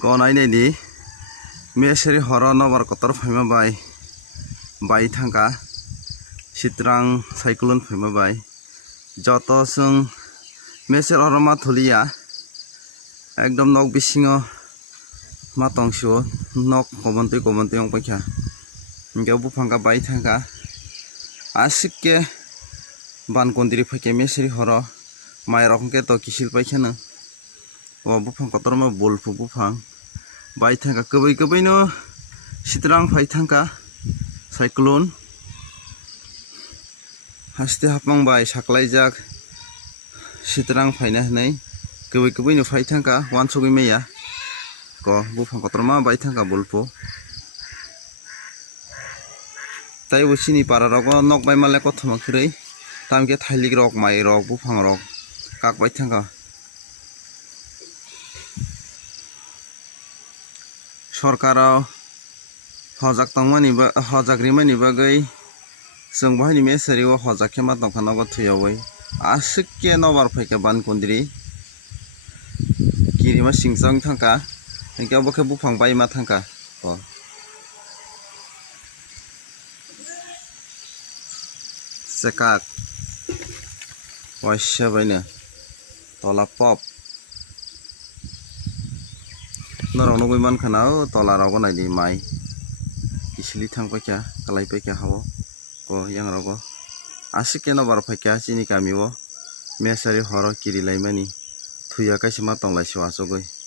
Konai ne di meseri horo nobar kotor faima bai thangka sitrang cyclone faima bai joto sung meser horo ma thulia ekdom nok bisingo ma tongsu nok komonti ong paikha hingke bufangka bai thangka asike ban kondiri phaike meseri horo mai rok hingke to kisil paikhano o bufang kotor ma bolpu bufang bai thangka kwbai no sitrang phai thangka cyclone haste hapmang bai saklaijak sitrang phaina hnai kwbai no phai thangka wansogui meya ko bufang kotor ma bai thangka bolpu tai usini para rogo nok bai male kothoma khirei tamke thailik rok mai rok bufang rok kak bai thangka sorkaro hojak tongmani ba hojak rimani bagui sung bahini mesari o hojak khema tongkha nogo thuyawai asike nobar phaike ban kondiri kirima singchang thangka hingke obo bufang bai ma thangka o sekak waisya baina tola pop norok nugui mankha na o tola rogo naidi mai kisili thangpaikha kalai paikha habo ko yang rogo asike nobar phaikha chini kami o mesari horo kiri laimani thuya kaisa ma tonglai siwa achogoi.